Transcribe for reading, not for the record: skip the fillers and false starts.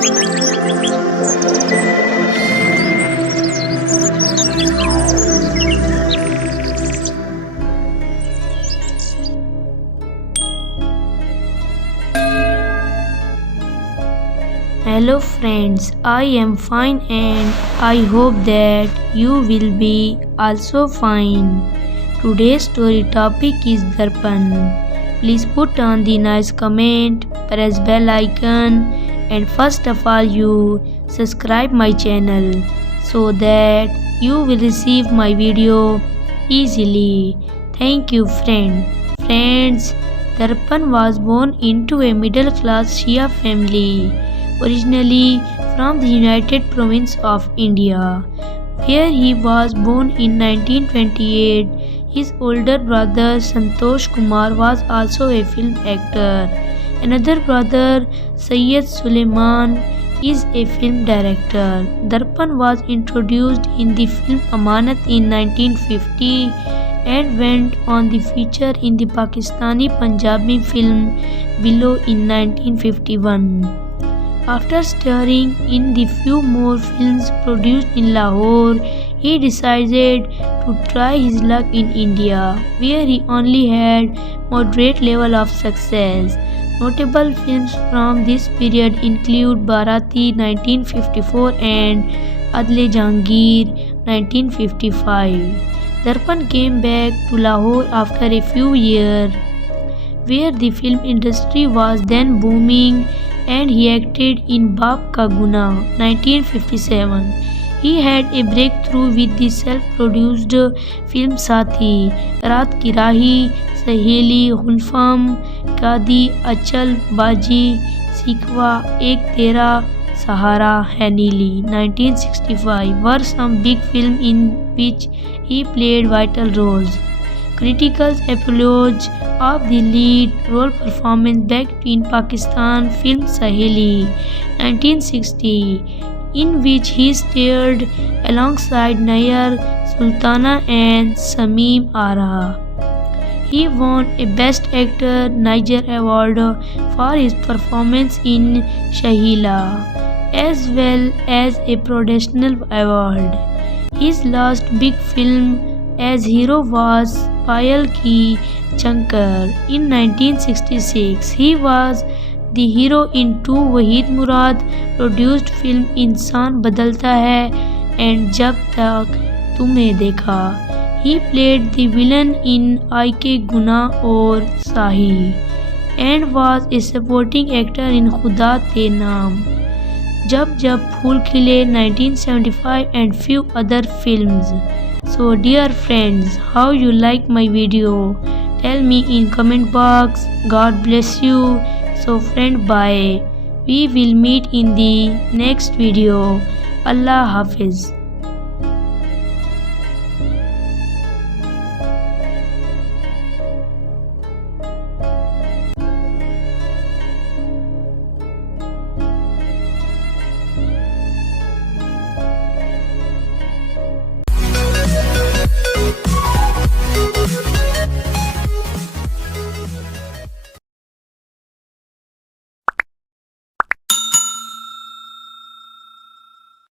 Hello friends, I am fine and I hope that you will be also fine. Today's story topic is Darpan. Please put on the nice comment, press bell icon, and first of all you subscribe my channel so that you will receive my video easily. Thank you Friends, Darpan was born into a middle class Shia family, originally from the United Province of India, where he was born in 1928. His older brother Santosh Kumar was also a film actor. Another brother, Syed Suleiman, is a film director. Darpan was introduced in the film Amanat in 1950 and went on the feature in the Pakistani Punjabi film Below in 1951. After starring in the few more films produced in Lahore, he decided to try his luck in India, where he only had moderate level of success. Notable films from this period include Bharati 1954 and Adle Jahangir 1955. Darpan came back to Lahore after a few years, where the film industry was then booming, and he acted in Baap Ka Guna 1957. He had a breakthrough with the self-produced film Saathi, Raat Ki Rahi, Saheli, Hulfam, Kadi, Achal, Baji, Sikwa, Ek Tera Sahara Hai Neeli 1965 were some big films in which he played vital roles. Critics applaud of the lead role performance back in Pakistan film Saheli 1960, in which he starred alongside Nayar, Sultana and Sameem Ara. He won a Best Actor Niger Award for his performance in Shahila, as well as a Professional Award. His last big film as hero was Payal Ki Chankar in 1966. He was the hero in two Wahid Murad produced film Insaan Badalta Hai and Jab Tak Tumhe Dekha. He played the villain in Aike Guna Aur Sahi and was a supporting actor in Khuda Te Naam, Jab Jab Phool Khile 1975 and few other films. So dear friends, how you like my video? Tell me in comment box. God bless you. So friend, bye. We will meet in the next video. Allah Hafiz.